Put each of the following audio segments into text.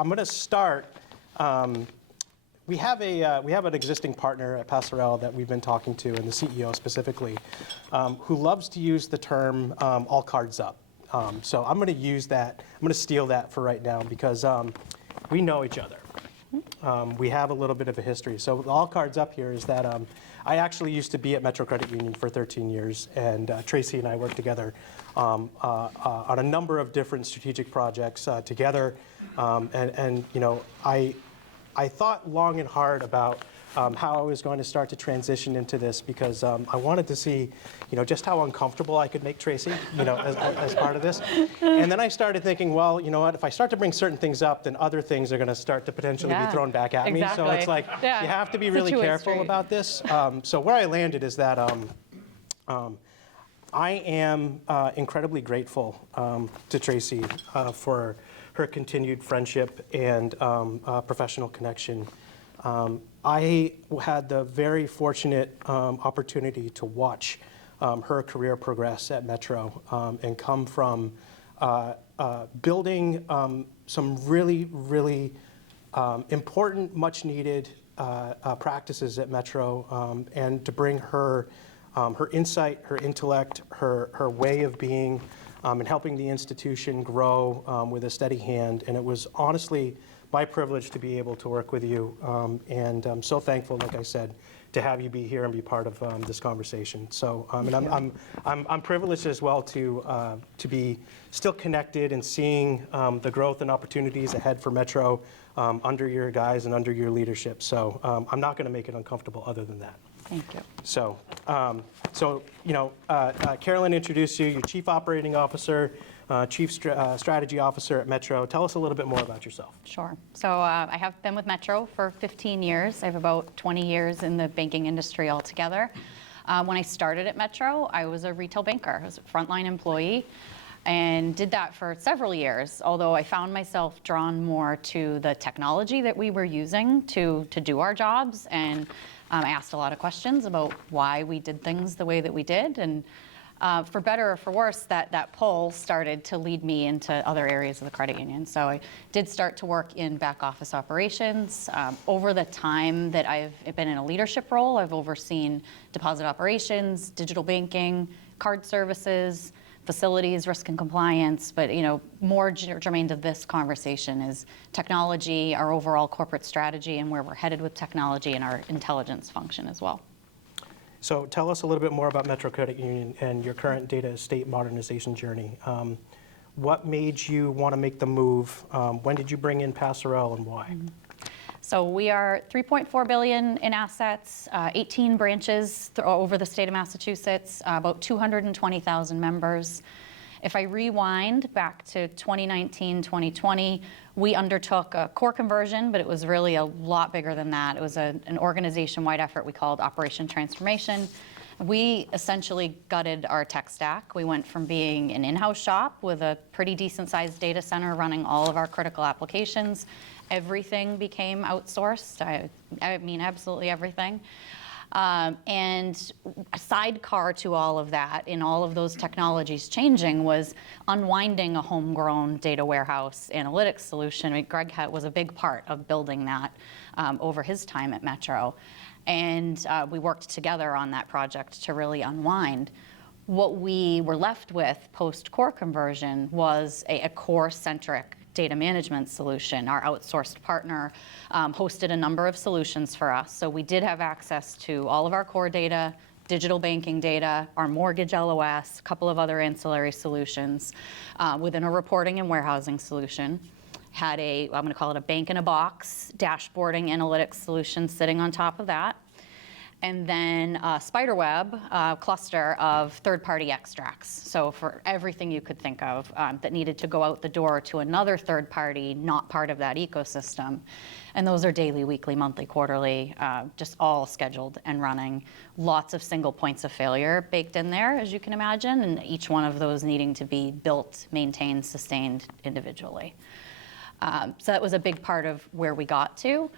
I'm going to start. We have an existing partner at Passerelle that we've been talking to, and the CEO specifically, who loves to use the term all cards up. So I'm going to use that. I'm going to steal that for right now because we know each other. We have a little bit of a history. So all cards up here is that I actually used to be at Metro Credit Union for 13 years, and Traci and I worked together on a number of different strategic projects together. And you know, I thought long and hard about how I was going to start to transition into this because I wanted to see, you know, just how uncomfortable I could make Traci, you know, as part of this. And then I started thinking, well, you know what, if I start to bring certain things up, then other things are going to start to potentially be thrown back at me. So it's like, you have to be really careful about this. So where I landed is that I am incredibly grateful to Traci for her continued friendship and professional connection. I had the very fortunate opportunity to watch her career progress at Metro and come from building some really, really important, much needed practices at Metro, and to bring her insight, her intellect, her way of being, and helping the institution grow with a steady hand. And it was honestly my privilege to be able to work with you, and I'm so thankful, like I said, to have you be here and be part of this conversation. So, and I'm privileged as well to be still connected and seeing the growth and opportunities ahead for Metro under your guys and under your leadership. So I'm not going to make it uncomfortable other than that. Thank you. So, you know, Carolyn introduced you, your Chief Operating Officer, Chief Strategy Officer at Metro. Tell us a little bit more about yourself. Sure. So I have been with Metro for 15 years. I have about 20 years in the banking industry altogether. When I started at Metro, I was a retail banker. I was a frontline employee and did that for several years, although I found myself drawn more to the technology that we were using to do our jobs. And I asked a lot of questions about why we did things the way that we did. And for better or for worse, that pull started to lead me into other areas of the credit union. So I did start to work in back office operations. Over the time that I've been in a leadership role, I've overseen deposit operations, digital banking, card services, facilities, risk and compliance. But you know, more germane to this conversation is technology, our overall corporate strategy, and where we're headed with technology and our intelligence function as well. So tell us a little bit more about Metro Credit Union and your current data estate modernization journey. What made you want to make the move? When did you bring in Passerelle and why? So we are $3.4 billion in assets, 18 branches over the state of Massachusetts, about 220,000 members. If I rewind back to 2019, 2020, we undertook a core conversion, but it was really a lot bigger than that. It was an organization-wide effort we called Operation Transformation. We essentially gutted our tech stack. We went from being an in-house shop with a pretty decent-sized data center running all of our critical applications. Everything became outsourced. I mean, absolutely everything. And a sidecar to all of that, in all of those technologies changing, was unwinding a homegrown data warehouse analytics solution. I mean, Greg was a big part of building that over his time at Metro. And we worked together on that project to really unwind. What we were left with post-core conversion was a core-centric data management solution. Our outsourced partner hosted a number of solutions for us. So we did have access to all of our core data, digital banking data, our mortgage LOS, a couple of other ancillary solutions within a reporting and warehousing solution. Had I'm going to call it a bank-in-a-box dashboarding analytics solution sitting on top of that. And then a spiderweb cluster of third-party extracts. So for everything you could think of that needed to go out the door to another third party, not part of that ecosystem. And those are daily, weekly, monthly, quarterly, just all scheduled and running. Lots of single points of failure baked in there, as you can imagine, and each one of those needing to be built, maintained, sustained individually. So that was a big part of where we got to.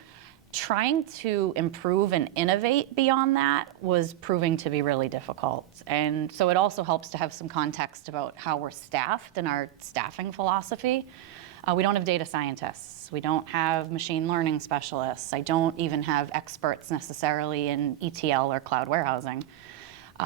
Trying to improve and innovate beyond that was proving to be really difficult. And so it also helps to have some context about how we're staffed and our staffing philosophy. We don't have data scientists. We don't have machine learning specialists. I don't even have experts necessarily in ETL or cloud warehousing.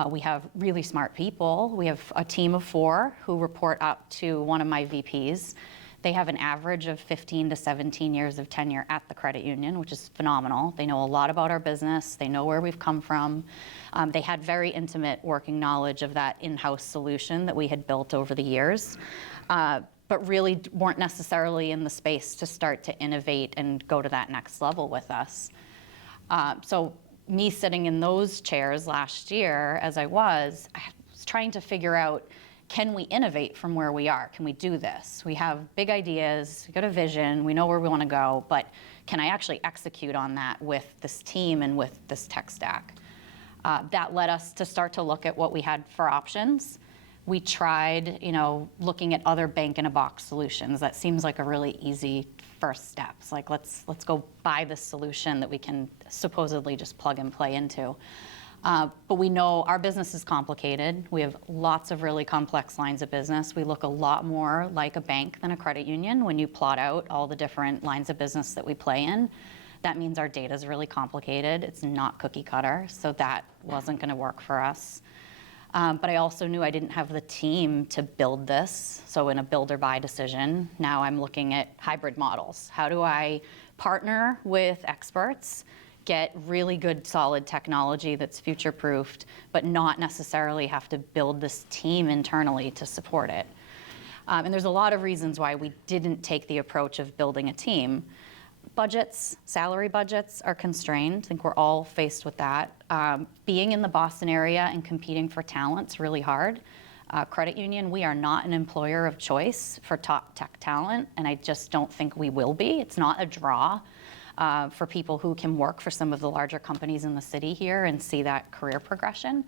We have really smart people. We have a team of 4 who report up to one of my VPs. They have an average of 15 to 17 years of tenure at the credit union, which is phenomenal. They know a lot about our business. They know where we've come from. They had very intimate working knowledge of that in-house solution that we had built over the years, but really weren't necessarily in the space to start to innovate and go to that next level with us. So me sitting in those chairs last year, as I was trying to figure out, can we innovate from where we are? Can we do this? We have big ideas, we've got a vision, we know where we want to go, but can I actually execute on that with this team and with this tech stack? That led us to start to look at what we had for options. We tried, looking at other bank-in-a-box solutions. That seems like a really easy first step. It's like, let's go buy this solution that we can supposedly just plug and play into. But we know our business is complicated. We have lots of really complex lines of business. We look a lot more like a bank than a credit union when you plot out all the different lines of business that we play in. That means our data is really complicated. It's not cookie cutter, so that wasn't going to work for us. But I also knew I didn't have the team to build this. So in a build or buy decision, now I'm looking at hybrid models. How do I partner with experts, get really good solid technology that's future-proofed, but not necessarily have to build this team internally to support it? And there's a lot of reasons why we didn't take the approach of building a team. Budgets, salary budgets are constrained. I think we're all faced with that. Being in the Boston area and competing for talent's really hard. Credit union, we are not an employer of choice for top tech talent, and I just don't think we will be. It's not a draw for people who can work for some of the larger companies in the city here and see that career progression.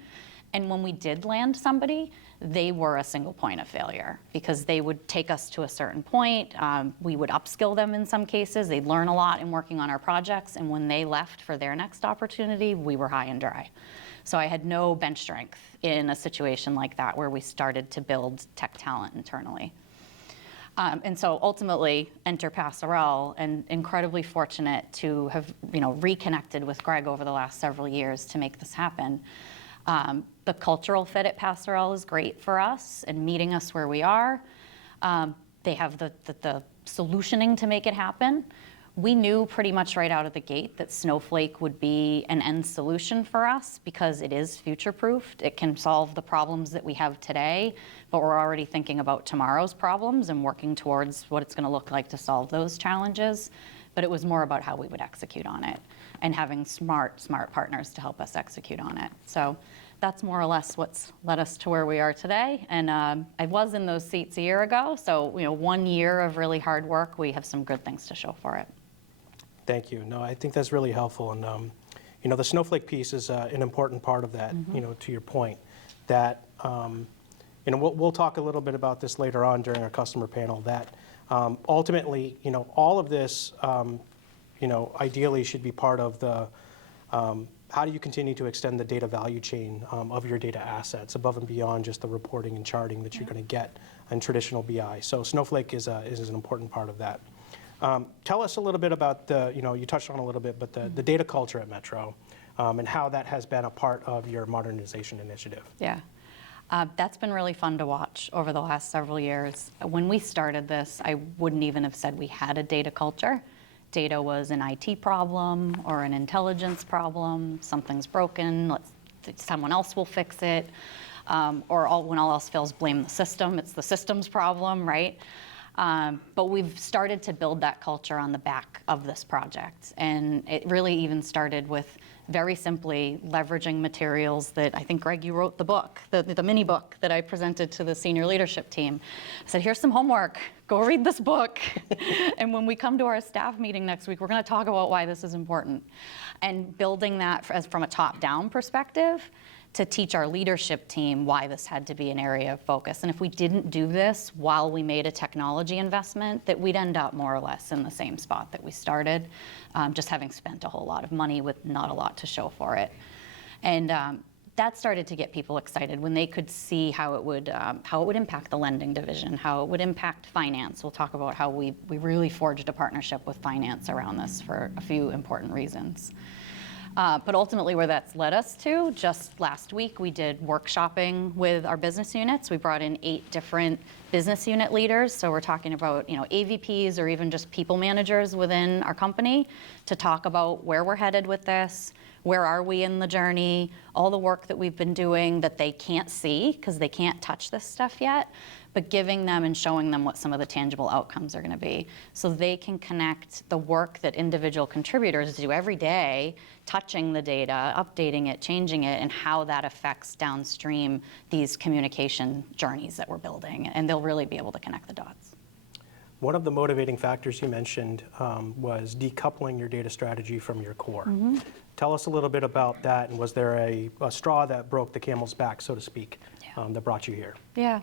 And when we did land somebody, they were a single point of failure because they would take us to a certain point. We would upskill them in some cases. They'd learn a lot in working on our projects. And when they left for their next opportunity, we were high and dry. So I had no bench strength in a situation like that where we started to build tech talent internally. And so ultimately, enter Passerelle, and incredibly fortunate to have reconnected with Greg over the last several years to make this happen. The cultural fit at Passerelle is great for us and meeting us where we are. They have the solutioning to make it happen. We knew pretty much right out of the gate that Snowflake would be an end solution for us because it is future-proofed. It can solve the problems that we have today, but we're already thinking about tomorrow's problems and working towards what it's going to look like to solve those challenges. But it was more about how we would execute on it and having smart partners to help us execute on it. So that's more or less what's led us to where we are today. And I was in those seats a year ago, so 1 year of really hard work, we have some good things to show for it. Thank you. No, I think that's really helpful. And the Snowflake piece is an important part of that, to your point, that we'll talk a little bit about this later on during our customer panel, that ultimately, all of this, ideally should be part of the how do you continue to extend the data value chain of your data assets above and beyond just the reporting and charting that you're going to get in traditional BI. So Snowflake is an important part of that. Tell us a little bit about you touched on a little bit, but the data culture at Metro and how that has been a part of your modernization initiative. Yeah. That's been really fun to watch over the last several years. When we started this, I wouldn't even have said we had a data culture. Data was an IT problem or an intelligence problem. Something's broken, someone else will fix it. Or when all else fails, blame the system. It's the system's problem, right? But we've started to build that culture on the back of this project. And it really even started with very simply leveraging materials that I think, Greg, you wrote the book, the mini book that I presented to the senior leadership team. I said, here's some homework. Go read this book. And when we come to our staff meeting next week, we're going to talk about why this is important. And building that from a top-down perspective to teach our leadership team why this had to be an area of focus. And if we didn't do this while we made a technology investment, that we'd end up more or less in the same spot that we started, just having spent a whole lot of money with not a lot to show for it. And that started to get people excited when they could see how it would impact the lending division, how it would impact finance. We'll talk about how we really forged a partnership with finance around this for a few important reasons. But ultimately where that's led us to, just last week we did workshopping with our business units. We brought in 8 different business unit leaders. So we're talking about AVPs or even just people managers within our company to talk about where we're headed with this, where are we in the journey, all the work that we've been doing that they can't see because they can't touch this stuff yet, but giving them and showing them what some of the tangible outcomes are going to be so they can connect the work that individual contributors do every day, touching the data, updating it, changing it, and how that affects downstream these communication journeys that we're building. And they'll really be able to connect the dots. One of the motivating factors you mentioned was decoupling your data strategy from your core. Mm-hmm. Tell us a little bit about that, and was there a straw that broke the camel's back, so to speak, that brought you here? Yeah.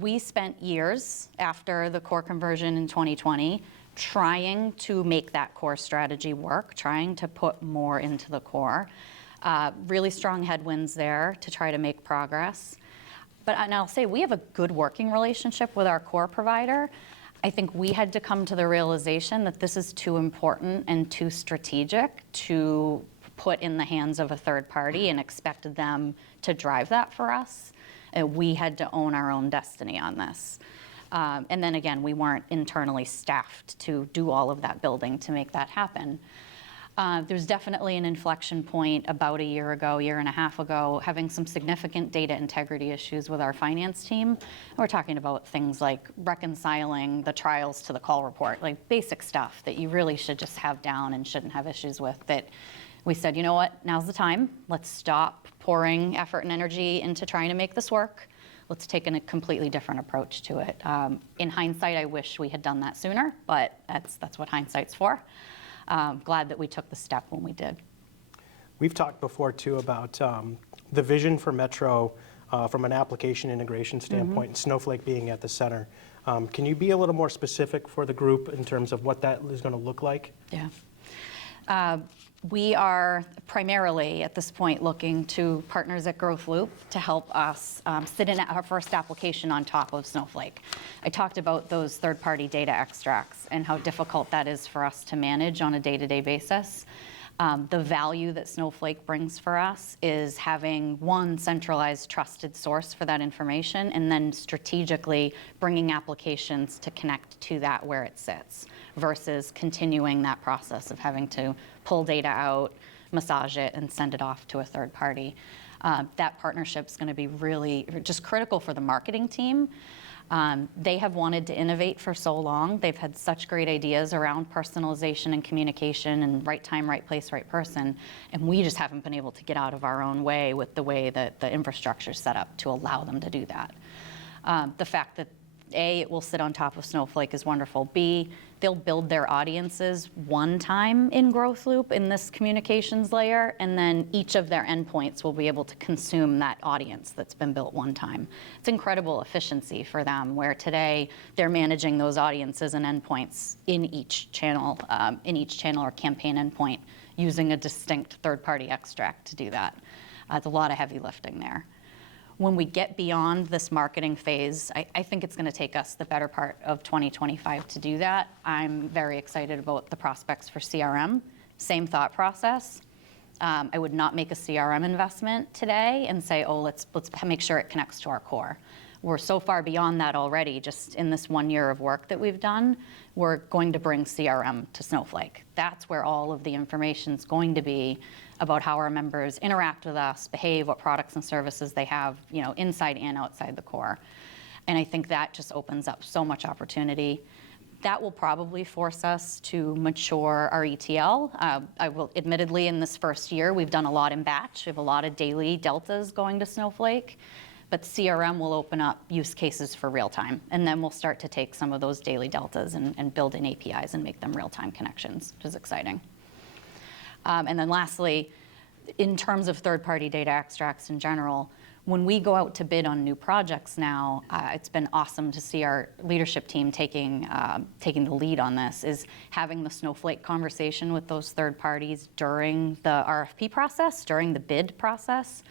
We spent years after the core conversion in 2020 trying to make that core strategy work, trying to put more into the core. Really strong headwinds there to try to make progress. And I'll say we have a good working relationship with our core provider. I think we had to come to the realization that this is too important and too strategic to put in the hands of a third party and expected them to drive that for us. We had to own our own destiny on this. And then again, we weren't internally staffed to do all of that building to make that happen. There's definitely an inflection point about a year and a half ago, having some significant data integrity issues with our finance team. We're talking about things like reconciling the trials to the call report, like basic stuff that you really should just have down and shouldn't have issues with. That we said, you know what, now's the time. Let's stop pouring effort and energy into trying to make this work. Let's take a completely different approach to it. In hindsight, I wish we had done that sooner, but that's what hindsight's for. Glad that we took the step when we did. We've talked before too about the vision for Metro from an application integration standpoint, and Snowflake being at the center. Can you be a little more specific for the group in terms of what that is going to look like? Yeah. We are primarily, at this point, looking to partners at Growth Loop to help us sit in our first application on top of Snowflake. I talked about those third-party data extracts and how difficult that is for us to manage on a day-to-day basis. The value that Snowflake brings for us is having one centralized, trusted source for that information, and then strategically bringing applications to connect to that where it sits, versus continuing that process of having to pull data out, massage it, and send it off to a third party. That partnership's going to be really just critical for the marketing team. They have wanted to innovate for so long. They've had such great ideas around personalization and communication and right time, right place, right person. And we just haven't been able to get out of our own way with the way that the infrastructure is set up to allow them to do that. The fact that A, it will sit on top of Snowflake is wonderful. B, they'll build their audiences one time in Growth Loop in this communications layer, and then each of their endpoints will be able to consume that audience that's been built one time. It's incredible efficiency for them, where today they're managing those audiences and endpoints in each channel or campaign endpoint using a distinct third-party extract to do that. It's a lot of heavy lifting there. When we get beyond this marketing phase, I think it's going to take us the better part of 2025 to do that. I'm very excited about the prospects for CRM. Same thought process. I would not make a CRM investment today and say, oh, let's make sure it connects to our core. We're so far beyond that already, just in this 1 year of work that we've done. We're going to bring CRM to Snowflake. That's where all of the information's going to be about how our members interact with us, behave, what products and services they have, inside and outside the core. And I think that just opens up so much opportunity. That will probably force us to mature our ETL. I will, admittedly, in this first year, we've done a lot in batch. We have a lot of daily deltas going to Snowflake. But CRM will open up use cases for real time. And then we'll start to take some of those daily deltas and build in APIs and make them real-time connections, which is exciting. And then lastly, in terms of third-party data extracts in general, When we go out to bid on new projects now, it's been awesome to see our leadership team taking the lead on this, is having the Snowflake conversation with those third parties during the RFP process, during the bid process.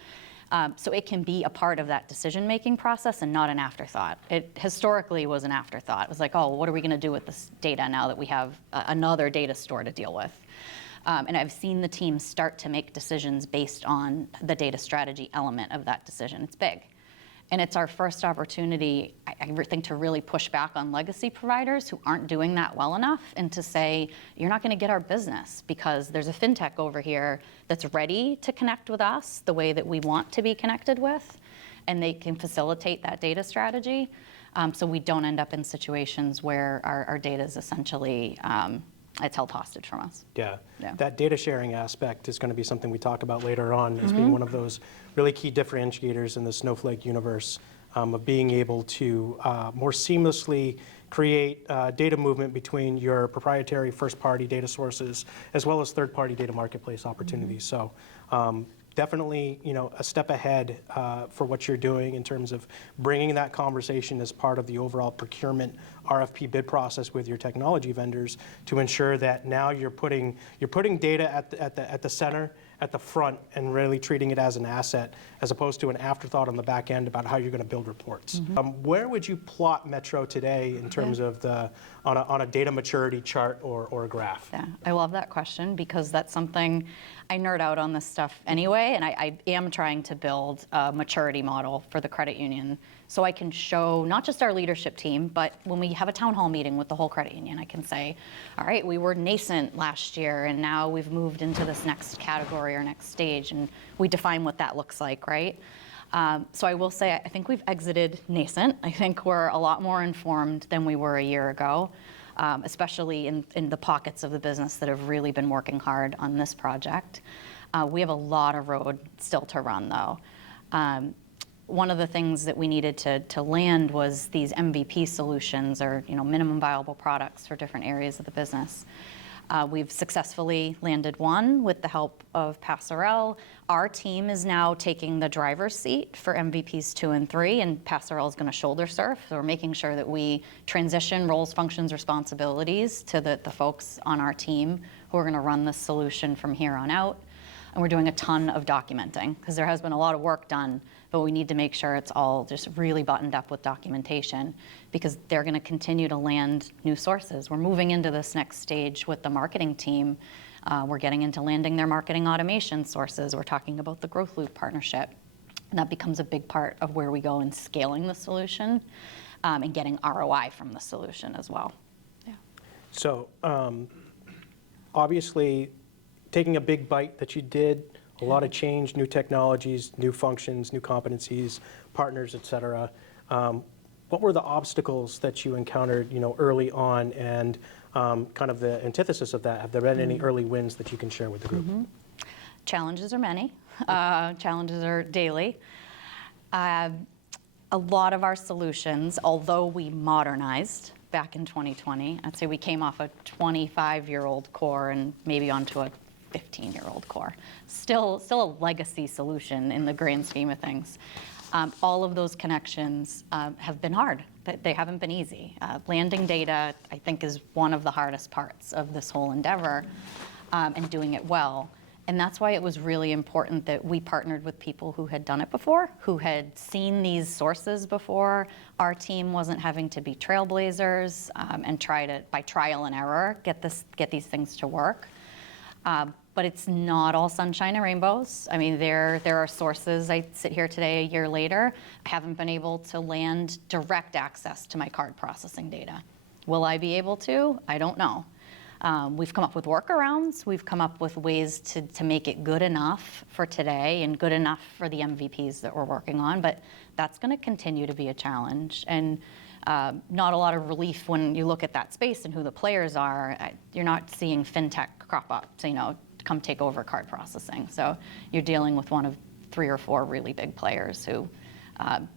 So it can be a part of that decision-making process and not an afterthought. It historically was an afterthought. It was like, oh, what are we going to do with this data now that we have another data store to deal with? And I've seen the team start to make decisions based on the data strategy element of that decision. It's big. And it's our first opportunity, I think, to really push back on legacy providers who aren't doing that well enough, and to say, you're not going to get our business because there's a fintech over here that's ready to connect with us the way that we want to be connected with, and they can facilitate that data strategy. So we don't end up in situations where our data is essentially it's held hostage from us. Yeah. Yeah. That data sharing aspect is going to be something we talk about later on as being one of those really key differentiators in the Snowflake universe, of being able to more seamlessly create data movement between your proprietary first-party data sources as well as third-party data marketplace opportunities. So definitely, a step ahead for what you're doing in terms of bringing that conversation as part of the overall procurement RFP bid process with your technology vendors to ensure that now you're putting data at the center, at the front, and really treating it as an asset as opposed to an afterthought on the back end about how you're going to build reports. Where would you plot Metro today in terms of on a data maturity chart or a graph? Yeah, I love that question because that's something I nerd out on this stuff anyway, and I am trying to build a maturity model for the credit union so I can show not just our leadership team, but when we have a town hall meeting with the whole credit union, I can say, all right, we were nascent last year and now we've moved into this next category or next stage, and we define what that looks like, right? So I will say, I think we've exited nascent. I think we're a lot more informed than we were a year ago, especially in the pockets of the business that have really been working hard on this project. We have a lot of road still to run, though. One of the things that we needed to land was these MVP solutions, or minimum viable products for different areas of the business. We've successfully landed one with the help of Passerelle. Our team is now taking the driver's seat for MVPs 2 and 3, and Passerelle is going to shoulder surf. So we're making sure that we transition roles, functions, responsibilities to the folks on our team who are going to run this solution from here on out. And we're doing a ton of documenting because there has been a lot of work done, but we need to make sure it's all just really buttoned up with documentation because they're going to continue to land new sources. We're moving into this next stage with the marketing team. We're getting into landing their marketing automation sources. We're talking about the Growth Loop partnership. And that becomes a big part of where we go in scaling the solution and getting ROI from the solution as well. Yeah. So obviously, taking a big bite that you did, a lot of change, new technologies, new functions, new competencies, partners, et cetera. What were the obstacles that you encountered, early on, and kind of the antithesis of that? Have there been any early wins that you can share with the group? Challenges are many. Challenges are daily. A lot of our solutions, although we modernized back in 2020, I'd say we came off a 25-year-old core and maybe onto a 15-year-old core. Still a legacy solution in the grand scheme of things. All of those connections have been hard. They haven't been easy. Landing data, I think, is one of the hardest parts of this whole endeavor, and doing it well. And that's why it was really important that we partnered with people who had done it before, who had seen these sources before. Our team wasn't having to be trailblazers and try to, by trial and error, get these things to work. But it's not all sunshine and rainbows. I mean, there are sources. I sit here today, a year later, I haven't been able to land direct access to my card processing data. Will I be able to? I don't know. We've come up with workarounds. We've come up with ways to make it good enough for today and good enough for the MVPs that we're working on, but that's going to continue to be a challenge. And not a lot of relief when you look at that space and who the players are. You're not seeing fintech crop up to come take over card processing. So you're dealing with one of 3 or 4 really big players who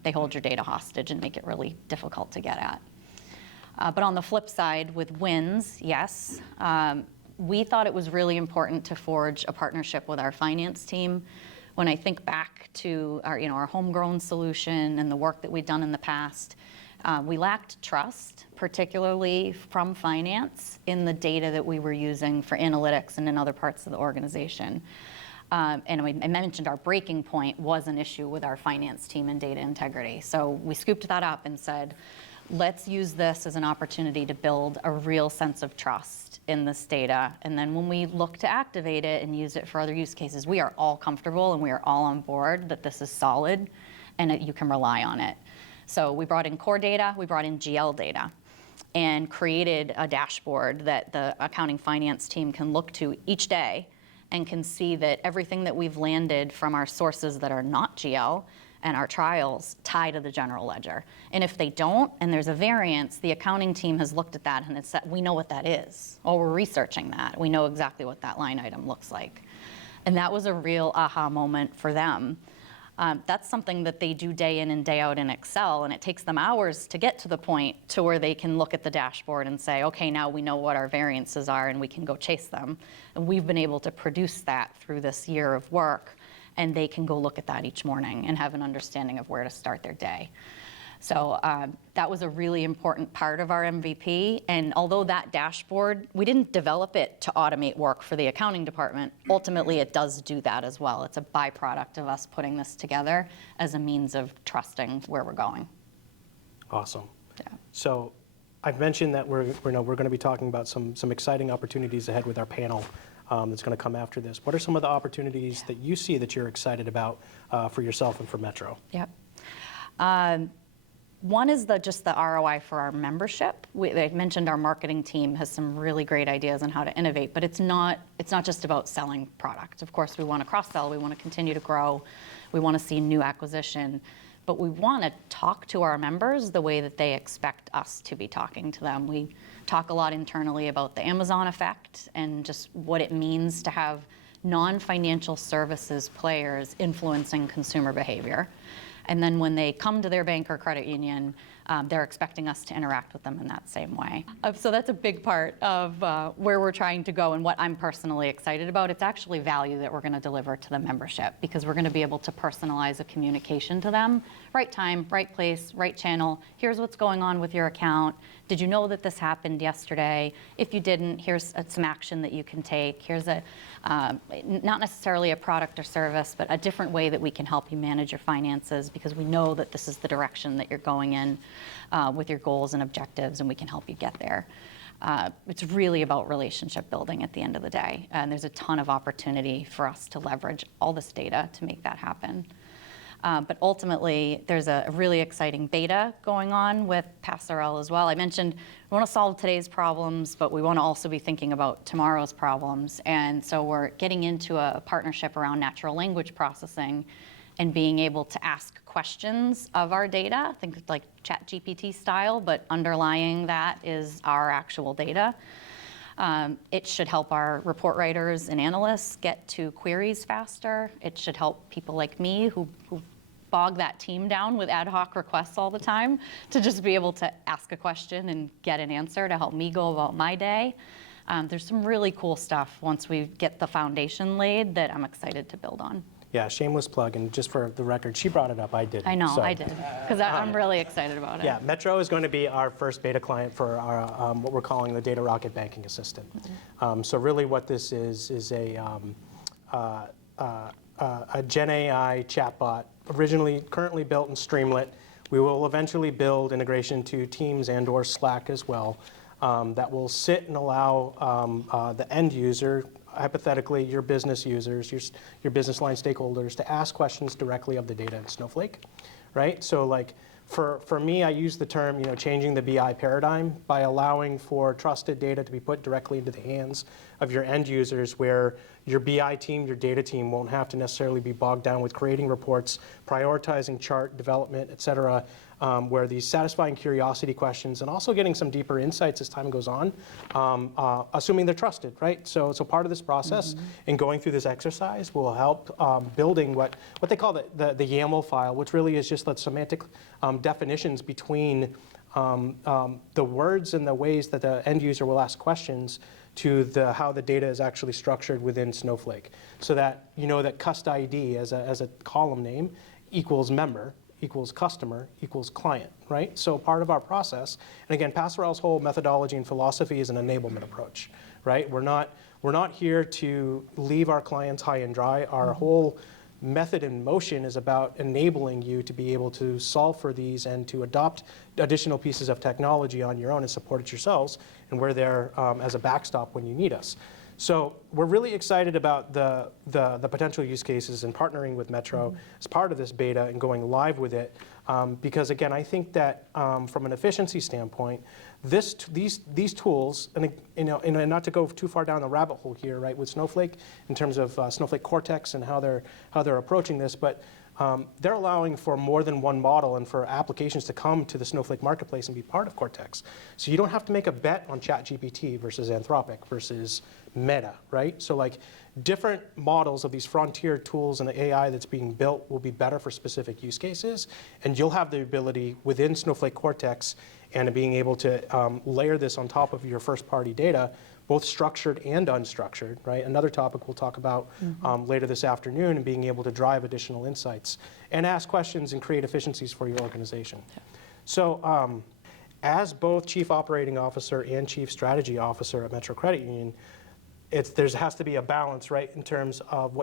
they hold your data hostage and make it really difficult to get at. But on the flip side, with wins, yes, we thought it was really important to forge a partnership with our finance team. when I think back to our homegrown solution and the work that we've done in the past, we lacked trust, particularly from finance, in the data that we were using for analytics and in other parts of the organization. And I mentioned our breaking point was an issue with our finance team and data integrity. So we scooped that up and said, let's use this as an opportunity to build a real sense of trust in this data. And then when we look to activate it and use it for other use cases, we are all comfortable and we are all on board that this is solid and that you can rely on it. So we brought in core data, we brought in GL data, and created a dashboard that the accounting finance team can look to each day and can see that everything that we've landed from our sources that are not GL and our trials tie to the general ledger. And if they don't, and there's a variance, the accounting team has looked at that and it's said, we know what that is. Or we're researching that. We know exactly what that line item looks like. And that was a real aha moment for them. That's something that they do day in and day out in Excel, and it takes them hours to get to the point to where they can look at the dashboard and say, okay, now we know what our variances are and we can go chase them. And we've been able to produce that through this year of work, and they can go look at that each morning and have an understanding of where to start their day. So that was a really important part of our MVP. And although that dashboard, we didn't develop it to automate work for the accounting department, ultimately it does do that as well. It's a byproduct of us putting this together as a means of trusting where we're going. Awesome. Yeah. So I've mentioned that we're going to be talking about some exciting opportunities ahead with our panel that's going to come after this. What are some of the opportunities that you see that you're excited about for yourself and for Metro? Yep. One is just the ROI for our membership. I mentioned our marketing team has some really great ideas on how to innovate, but it's not just about selling product. Of course, we want to cross-sell, we want to continue to grow, we want to see new acquisition, but we want to talk to our members the way that they expect us to be talking to them. We talk a lot internally about the Amazon effect and just what it means to have non-financial services players influencing consumer behavior. And then when they come to their bank or credit union, they're expecting us to interact with them in that same way. So that's a big part of where we're trying to go and what I'm personally excited about. It's actually value that we're going to deliver to the membership because we're going to be able to personalize a communication to them. Right time, right place, right channel. Here's what's going on with your account. Did you know that this happened yesterday? If you didn't, here's some action that you can take. Here's not necessarily a product or service, but a different way that we can help you manage your finances because we know that this is the direction that you're going in with your goals and objectives, and we can help you get there. It's really about relationship building at the end of the day, and there's a ton of opportunity for us to leverage all this data to make that happen. But ultimately, there's a really exciting beta going on with Passerelle as well. I mentioned we want to solve today's problems, but we want to also be thinking about tomorrow's problems. And so we're getting into a partnership around natural language processing and being able to ask questions of our data, think like ChatGPT style, but underlying that is our actual data. It should help our report writers and analysts get to queries faster. It should help people like me who bog that team down with ad hoc requests all the time to just be able to ask a question and get an answer to help me go about my day. There's some really cool stuff once we get the foundation laid that I'm excited to build on. Yeah, shameless plug, and just for the record, she brought it up, I didn't. I know, so. I did, because I'm really excited about it. Yeah, Metro is going to be our first beta client for our, what we're calling the Data Rocket Banking Assistant. So really what this is a Gen AI chatbot, currently built in Streamlit. We will eventually build integration to Teams and or Slack as well, that will sit and allow the end user, hypothetically your business users, your business line stakeholders, to ask questions directly of the data in Snowflake, right? So like for me, I use the term, changing the BI paradigm by allowing for trusted data to be put directly into the hands of your end users, where your BI team, your data team won't have to necessarily be bogged down with creating reports, prioritizing chart development, et cetera, where these satisfying curiosity questions and also getting some deeper insights as time goes on, assuming they're trusted, right? So part of this process in going through this exercise will help building what they call the YAML file, which really is just the semantic definitions between the words and the ways that the end user will ask questions to how the data is actually structured within Snowflake. So that you know that cust ID as a column name equals member, equals customer, equals client, right? So part of our process, and again, Passerelle's whole methodology and philosophy is an enablement approach, right? We're not here to leave our clients high and dry. Our whole method in motion is about enabling you to be able to solve for these and to adopt additional pieces of technology on your own and support it yourselves, and we're there as a backstop when you need us. So we're really excited about the potential use cases and partnering with Metro as part of this beta and going live with it, because again, I think that from an efficiency standpoint, these tools, and not to go too far down the rabbit hole here, right, with Snowflake in terms of Snowflake Cortex and how they're approaching this, but they're allowing for more than one model and for applications to come to the Snowflake marketplace and be part of Cortex. So you don't have to make a bet on ChatGPT versus Anthropic versus Meta, right? So like different models of these frontier tools and the AI that's being built will be better for specific use cases, and you'll have the ability within Snowflake Cortex and being able to layer this on top of your first-party data, both structured and unstructured, right? Another topic we'll talk about later this afternoon, and being able to drive additional insights and ask questions and create efficiencies for your organization. Yeah. So as both Chief Operating Officer and Chief Strategy Officer at Metro Credit Union, there has to be a balance, right, in terms of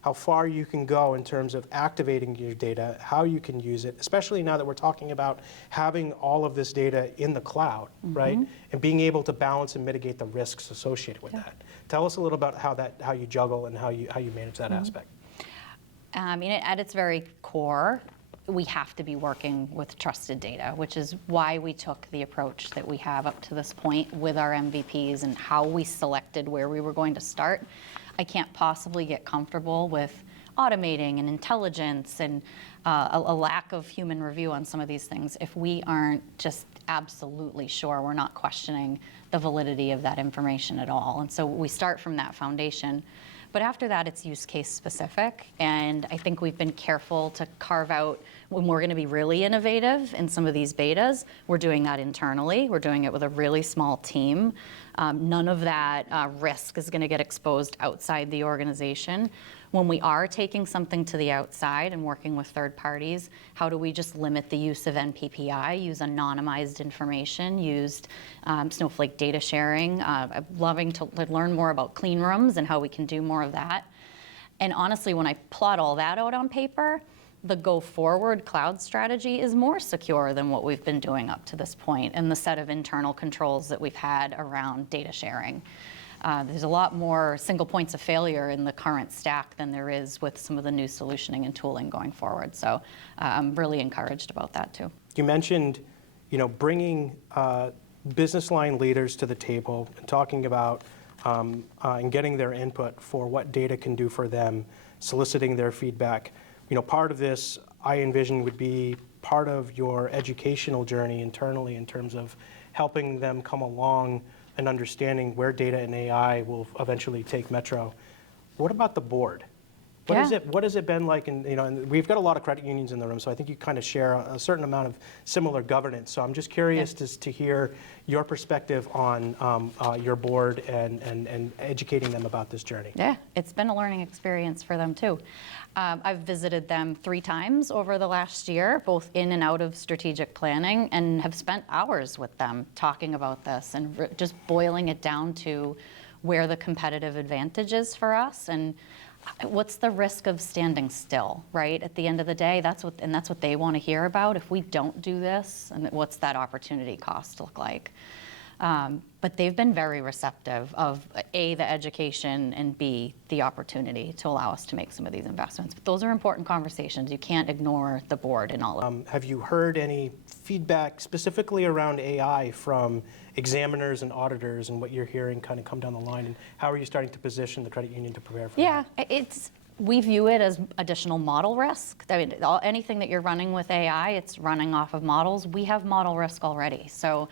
how far you can go in terms of activating your data, how you can use it, especially now that we're talking about having all of this data in the cloud, right, and being able to balance and mitigate the risks associated with that. Tell us a little about how you juggle and how you manage that aspect. At its very core, we have to be working with trusted data, which is why we took the approach that we have up to this point with our MVPs and how we selected where we were going to start. I can't possibly get comfortable with automating and intelligence and a lack of human review on some of these things if we aren't just absolutely sure, we're not questioning the validity of that information at all. And so we start from that foundation. But after that, it's use case specific, and I think we've been careful to carve out when we're going to be really innovative in some of these betas. We're doing that internally. We're doing it with a really small team. None of that risk is going to get exposed outside the organization. When we are taking something to the outside and working with third parties, how do we just limit the use of NPPI, use anonymized information, use Snowflake data sharing? I'm loving to learn more about clean rooms and how we can do more of that. And honestly, when I plot all that out on paper, the go-forward cloud strategy is more secure than what we've been doing up to this point and the set of internal controls that we've had around data sharing. There's a lot more single points of failure in the current stack than there is with some of the new solutioning and tooling going forward. So I'm really encouraged about that too. You mentioned, bringing business line leaders to the table and talking about and getting their input for what data can do for them, soliciting their feedback. Part of this I envision would be part of your educational journey internally in terms of helping them come along and understanding where data and AI will eventually take Metro. What about the board? What has it been like? And we've got a lot of credit unions in the room, so I think you kind of share a certain amount of similar governance. So I'm just curious to hear your perspective on your board and educating them about this journey. Yeah, it's been a learning experience for them too. I've visited them 3 times over the last year, both in and out of strategic planning, and have spent hours with them talking about this and just boiling it down to where the competitive advantage is for us and what's the risk of standing still, right? At the end of the day, that's what they want to hear about. If we don't do this, and what's that opportunity cost look like? But they've been very receptive of A, the education, and B, the opportunity to allow us to make some of these investments. But those are important conversations. You can't ignore the board in all of it. Have you heard any feedback specifically around AI from examiners and auditors and what you're hearing kind of come down the line? And how are you starting to position the credit union to prepare for that? Yeah, we view it as additional model risk. I mean, anything that you're running with AI, it's running off of models. We have model risk already. So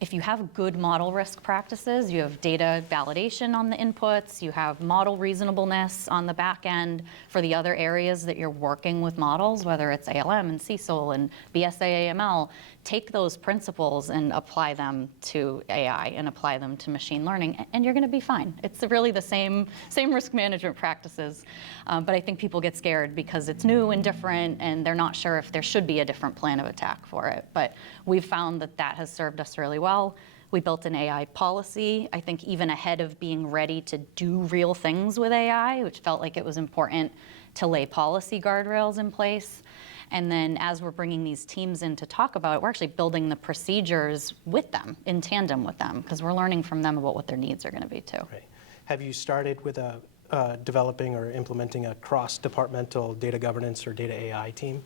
if you have good model risk practices, you have data validation on the inputs, you have model reasonableness on the back end for the other areas that you're working with models, whether it's ALM and CECL and BSA AML, take those principles and apply them to AI and apply them to machine learning, and you're going to be fine. It's really the same risk management practices, but I think people get scared because it's new and different, and they're not sure if there should be a different plan of attack for it. But we've found that that has served us really well. We built an AI policy, I think even ahead of being ready to do real things with AI, which felt like it was important to lay policy guardrails in place. And then as we're bringing these teams in to talk about it, we're actually building the procedures with them, in tandem with them, because we're learning from them about what their needs are going to be too. Right. Have you started with developing or implementing a cross-departmental data governance or data AI team?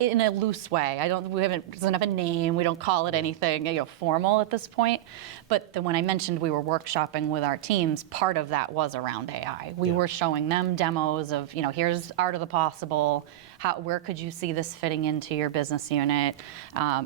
In a loose way. It doesn't have a name. We don't call it anything formal at this point. But when I mentioned we were workshopping with our teams, part of that was around AI. We were showing them demos of, here's art of the possible. Where could you see this fitting into your business unit?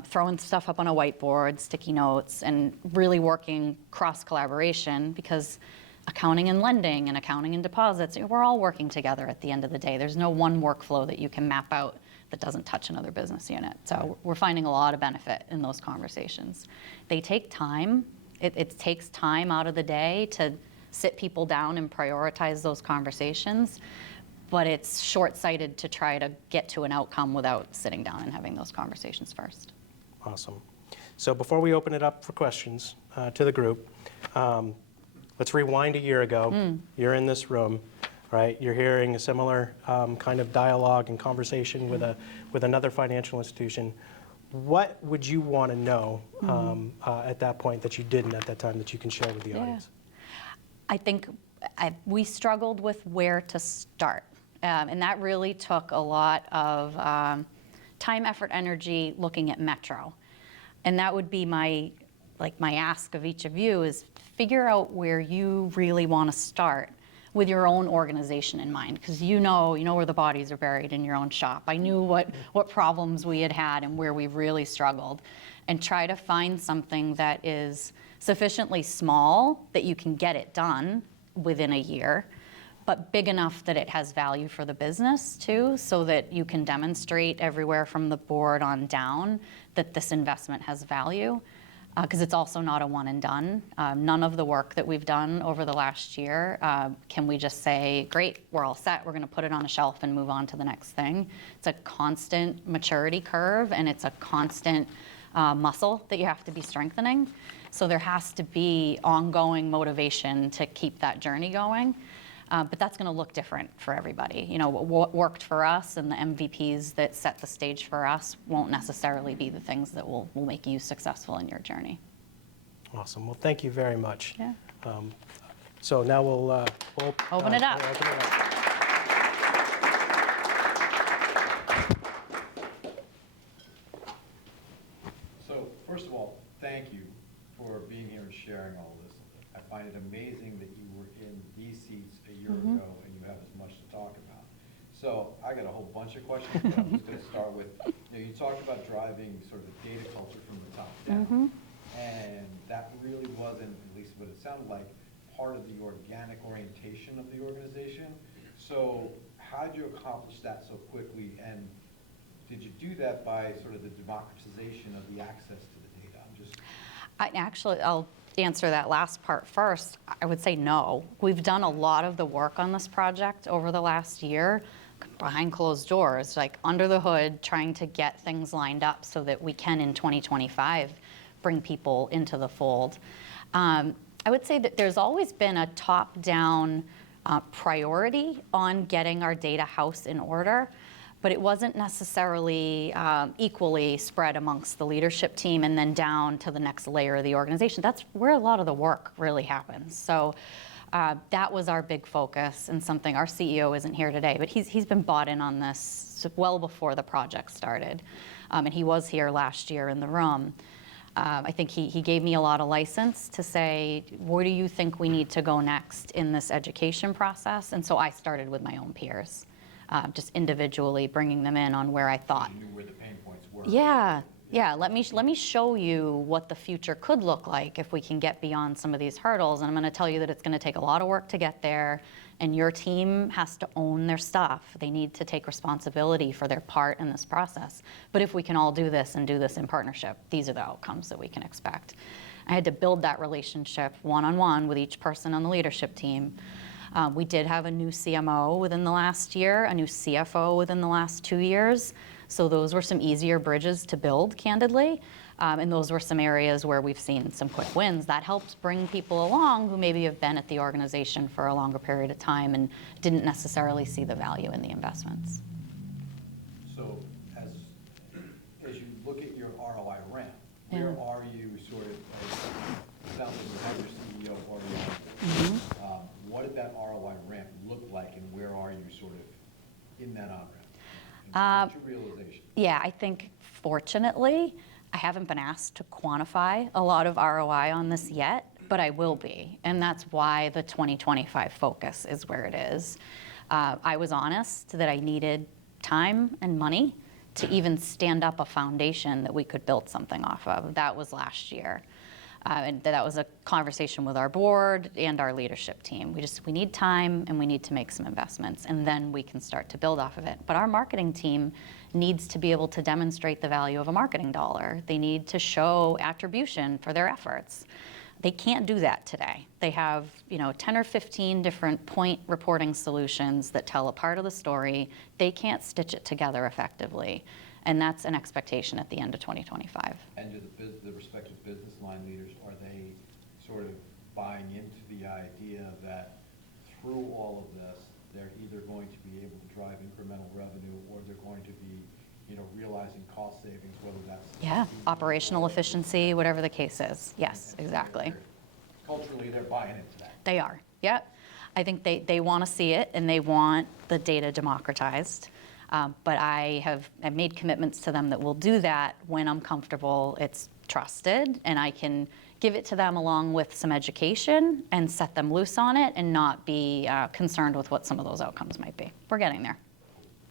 Throwing stuff up on a whiteboard, sticky notes, and really working cross-collaboration, because accounting and lending and accounting and deposits, we're all working together at the end of the day. There's no one workflow that you can map out that doesn't touch another business unit. So we're finding a lot of benefit in those conversations. They take time. It takes time out of the day to sit people down and prioritize those conversations, but it's short-sighted to try to get to an outcome without sitting down and having those conversations first. Awesome. So before we open it up for questions to the group, let's rewind a year ago. You're in this room. Right, you're hearing a similar kind of dialogue and conversation with another financial institution. What would you want to know at that point that you didn't at that time that you can share with the audience? I think we struggled with where to start, and that really took a lot of time, effort, energy looking at Metro, and that would be my ask of each of you is figure out where you really want to start with your own organization in mind, because you know where the bodies are buried in your own shop. I knew what problems we had and where we really struggled, and try to find something that is sufficiently small that you can get it done within a year, but big enough that it has value for the business too, so that you can demonstrate everywhere from the board on down that this investment has value. Because it's also not a one and done. None of the work that we've done over the last year can we just say, great, we're all set, we're going to put it on a shelf and move on to the next thing. It's a constant maturity curve, and it's a constant muscle that you have to be strengthening. So there has to be ongoing motivation to keep that journey going. But that's going to look different for everybody. What worked for us and the MVPs that set the stage for us won't necessarily be the things that will make you successful in your journey. Awesome. Well, thank you very much. Yeah. So now we'll open it up. Open it up. So first of all, thank you for being here and sharing all this. I find it amazing that you were in these seats a year ago and you have as much to talk about. So I got a whole bunch of questions, but I'm just going to start with, you talked about driving sort of a data culture from the top down, and that really wasn't, at least what it sounded like, part of the organic orientation of the organization. So how did you accomplish that so quickly, and did you do that by sort of the democratization of the access to the data? I'll answer that last part first. I would say no. We've done a lot of the work on this project over the last year behind closed doors, like under the hood, trying to get things lined up so that we can in 2025 bring people into the fold. I would say that there's always been a top-down priority on getting our data house in order, but it wasn't necessarily equally spread amongst the leadership team and then down to the next layer of the organization. That's where a lot of the work really happens. So that was our big focus, and something our CEO isn't here today, but he's been bought in on this well before the project started. And he was here last year in the room. I think he gave me a lot of license to say, where do you think we need to go next in this education process? And so I started with my own peers. Just individually bringing them in on where I thought. You knew where the pain points were. Yeah, Yeah, let me show you what the future could look like if we can get beyond some of these hurdles. And I'm going to tell you that it's going to take a lot of work to get there, and your team has to own their stuff. They need to take responsibility for their part in this process. But if we can all do this and do this in partnership, these are the outcomes that we can expect. I had to build that relationship one-on-one with each person on the leadership team. We did have a new CMO within the last year, a new CFO within the last 2 years. So those were some easier bridges to build, candidly. And those were some areas where we've seen some quick wins. That helps bring people along who maybe have been at the organization for a longer period of time and didn't necessarily see the value in the investments. So as you look at your ROI ramp, Yeah. where are you sort of, it sounds like you have your CEO already on Mm-hmm. what did that ROI ramp look like, and where are you sort of in that on-ramp? To realization. Yeah, I think fortunately, I haven't been asked to quantify a lot of ROI on this yet, but I will be. And that's why the 2025 focus is where it is. I was honest that I needed time and money to even stand up a foundation that we could build something off of. That was last year. And that was a conversation with our board and our leadership team. We need time and we need to make some investments, and then we can start to build off of it. But our marketing team needs to be able to demonstrate the value of a marketing dollar. They need to show attribution for their efforts. They can't do that today. They have 10 or 15 different point reporting solutions that tell a part of the story. They can't stitch it together effectively. And that's an expectation at the end of 2025. And do the respective business line leaders, are they sort of buying into the idea that through all of this, they're either going to be able to drive incremental revenue, or they're going to be realizing cost savings, whether that's Operational efficiency, whatever the case is. Yes, exactly. Culturally, they're buying into that. They are. Yep. I think they want to see it, and they want the data democratized. But I've made commitments to them that we'll do that when I'm comfortable, it's trusted, and I can give it to them along with some education and set them loose on it and not be concerned with what some of those outcomes might be. We're getting there.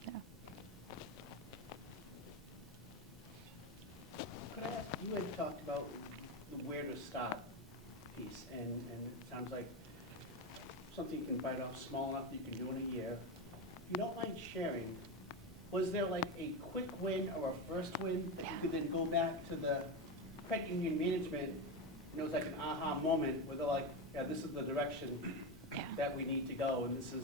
Yeah. Could I ask, you had talked about the where to start piece, and it sounds like something you can bite off small enough that you can do in a year. If you don't mind sharing, was there like a quick win or a first win that you could then go back to the credit union management, and it was like an aha moment where they're like, yeah, this is the direction that we need to go, and this is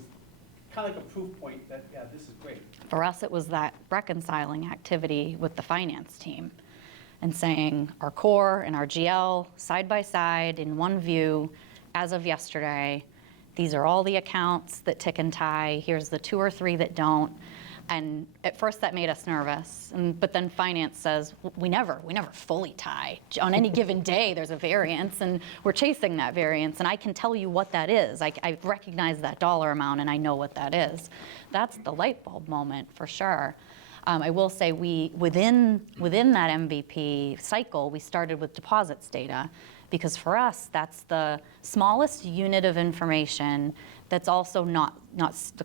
kind of like a proof point that, yeah, this is great. For us, it was that reconciling activity with the finance team and saying our core and our GL side by side in one view as of yesterday. These are all the accounts that tick and tie. Here's the 2 or 3 that don't. And at first that made us nervous, but then finance says, we never fully tie. On any given day, there's a variance, and we're chasing that variance, and I can tell you what that is. I recognize that dollar amount, and I know what that is. That's the light bulb moment, for sure. I will say within that MVP cycle, we started with deposits data, because for us, that's the smallest unit of information that's also not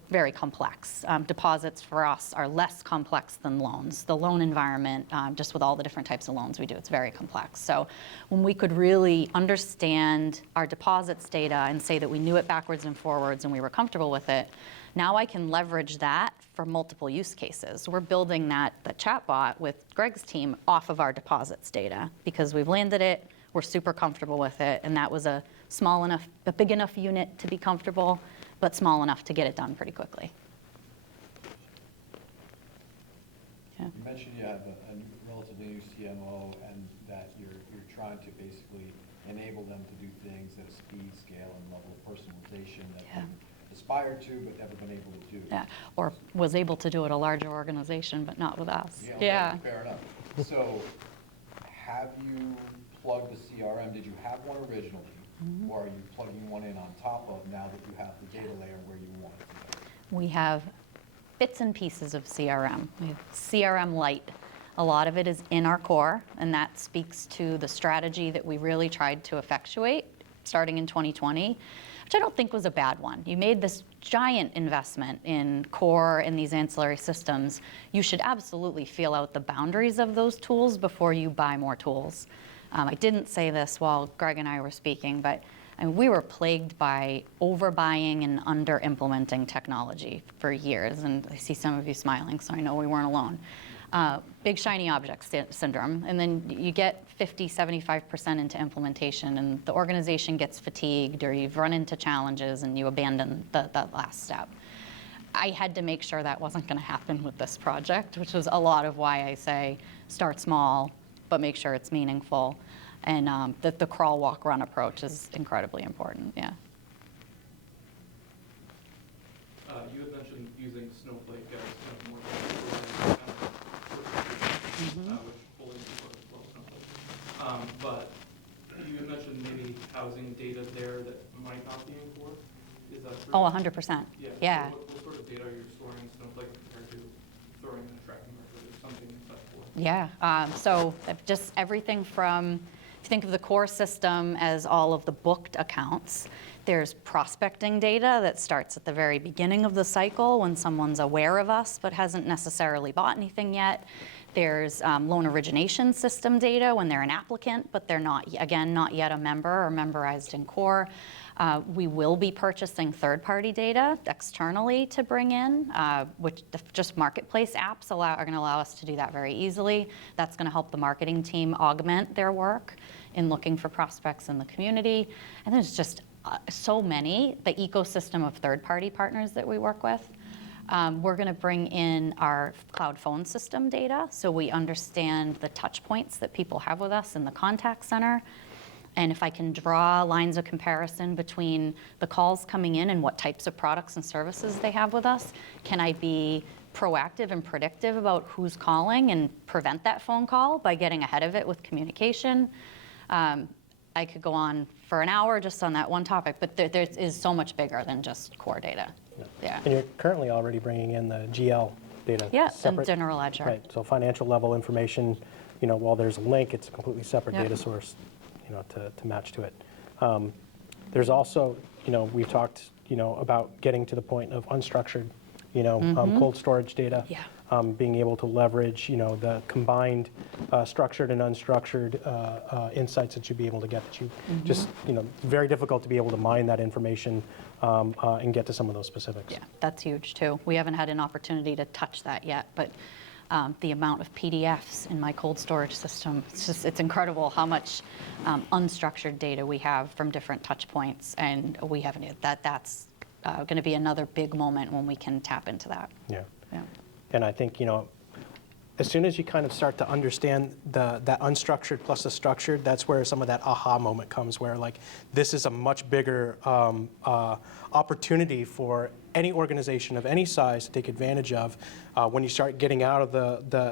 very complex. Deposits for us are less complex than loans. The loan environment, just with all the different types of loans we do, it's very complex. So when we could really understand our deposits data and say that we knew it backwards and forwards and we were comfortable with it, now I can leverage that for multiple use cases. We're building the chatbot with Greg's team off of our deposits data because we've landed it, we're super comfortable with it, and that was a big enough unit to be comfortable, but small enough to get it done pretty quickly. Yeah. You mentioned you have a relatively new CMO, and that you're trying to basically enable them to do things at a speed, scale, and level of personalization that you aspired to but never been able to do. Yeah, or was able to do at a larger organization, but not with us. Yeah. Fair enough. So have you plugged the CRM? Did you have one originally? Mm-hmm. Or are you plugging one in on top of now that you have the data layer where you want it to go? We have bits and pieces of CRM. We have CRM Lite. A lot of it is in our core, and that speaks to the strategy that we really tried to effectuate starting in 2020. which I don't think was a bad one. You made this giant investment in core and these ancillary systems. You should absolutely feel out the boundaries of those tools before you buy more tools. I didn't say this while Greg and I were speaking, but we were plagued by overbuying and under-implementing technology for years, and I see some of you smiling, so I know we weren't alone. Big shiny object syndrome, and then you get 50, 75% into implementation, and the organization gets fatigued, or you've run into challenges, and you abandon that last step. I had to make sure that wasn't going to happen with this project, which was a lot of why I say start small, but make sure it's meaningful. And that the crawl, walk, run approach is incredibly important, yeah. You had mentioned using Snowflake as kind of more which fully supports well Snowflake. But you had mentioned maybe housing data there that might not be in core. Is that true? Oh, 100%. Yeah. So what sort of data are you storing in Snowflake compared to throwing in a tracking record or something like that? Yeah, so just everything from, if you think of the core system as all of the booked accounts, there's prospecting data that starts at the very beginning of the cycle when someone's aware of us but hasn't necessarily bought anything yet. There's loan origination system data when they're an applicant, but they're not, again, not yet a member or memberized in core. We will be purchasing third-party data externally to bring in, which just marketplace apps are going to allow us to do that very easily. That's going to help the marketing team augment their work in looking for prospects in the community. And there's just so many, the ecosystem of third-party partners that we work with. We're going to bring in our cloud phone system data so we understand the touch points that people have with us in the contact center. And if I can draw lines of comparison between the calls coming in and what types of products and services they have with us, can I be proactive and predictive about who's calling and prevent that phone call by getting ahead of it with communication? I could go on for an hour just on that one topic, but there is so much bigger than just core data. Yeah. And you're currently already bringing in the GL data. Yeah, and separate, general ledger. Right, so financial level information, while there's a link, it's a completely separate Yep. data source, to match to it. There's also, we've talked, about getting to the point of unstructured, cold storage data. Yeah. Being able to leverage, the combined structured and unstructured insights that you'd be able to get. That you just, it's very difficult to be able to mine that information and get to some of those specifics. Yeah, that's huge too. We haven't had an opportunity to touch that yet, but the amount of PDFs in my cold storage system, it's incredible how much unstructured data we have from different touch points, and we haven't, that's going to be another big moment when we can tap into that. Yeah. Yeah. And I think, as soon as you kind of start to understand that unstructured plus the structured, that's where some of that aha moment comes, where like this is a much bigger opportunity for any organization of any size to take advantage of when you start getting out of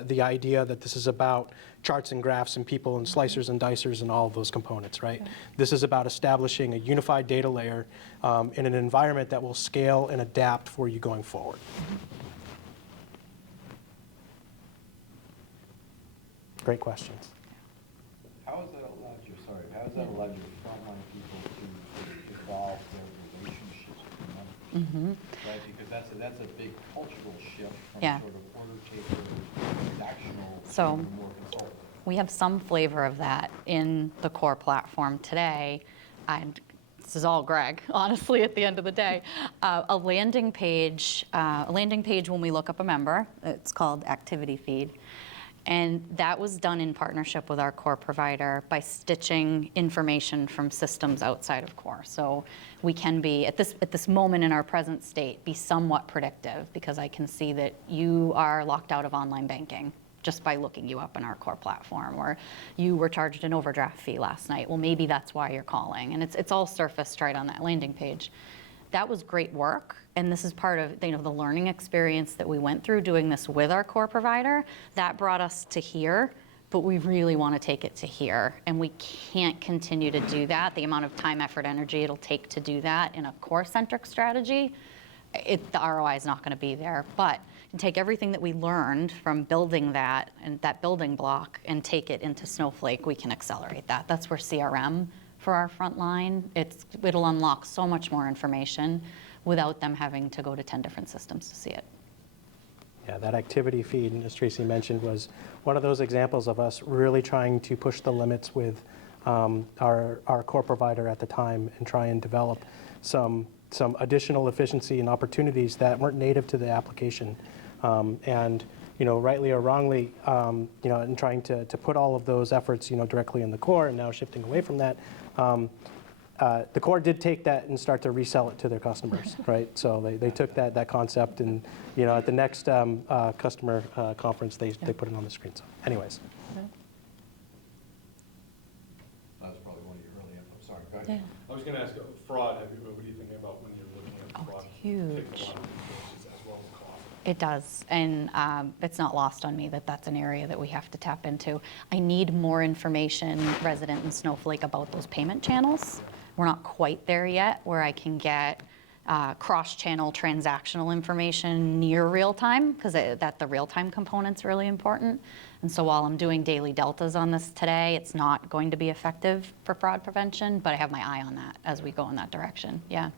the idea that this is about charts and graphs and people and slicers and dicers and all of those components, right? Okay. This is about establishing a unified data layer in an environment that will scale and adapt for you going forward. Great questions. How has that allowed you frontline people to evolve their relationships with members? Right, because that's a big cultural shift from Yeah. sort of order taker, transactional So- to more consultative. We have some flavor of that in the core platform today. And this is all Greg, honestly, at the end of the day. A landing page when we look up a member, it's called Activity Feed. And that was done in partnership with our core provider by stitching information from systems outside of core. So we can be, at this moment in our present state, be somewhat predictive because I can see that you are locked out of online banking just by looking you up in our core platform, or you were charged an overdraft fee last night. Well, maybe that's why you're calling. And it's all surfaced right on that landing page. That was great work, and this is part of the learning experience that we went through doing this with our core provider. That brought us to here, but we really want to take it to here, and we can't continue to do that. The amount of time, effort, energy it'll take to do that in a core-centric strategy, the ROI is not going to be there. But you can take everything that we learned from building that and that building block and take it into Snowflake. We can accelerate that. That's where CRM for our front line. It'll unlock so much more information without them having to go to 10 different systems to see it. Yeah, that activity feed, as Traci mentioned, was one of those examples of us really trying to push the limits with our core provider at the time and try and develop some additional efficiency and opportunities that weren't native to the application. And rightly or wrongly, in trying to put all of those efforts, directly in the core, and now shifting away from that, the core did take that and start to resell it to their customers, right? So they took that concept and, at the next customer conference, they put it on the screen. So anyways. That was probably one of your early, I'm sorry, go ahead. I was going to ask, fraud, what are you thinking about when you're looking at fraud? It's huge. Takes a lot of resources as well as cost. It does, and it's not lost on me that that's an area that we have to tap into. I need more information, resident in Snowflake, about those payment channels. We're not quite there yet, where I can get cross-channel transactional information near real-time, because the real-time component's really important. And so while I'm doing daily deltas on this today, it's not going to be effective for fraud prevention, but I have my eye on that as we go in that direction, yeah.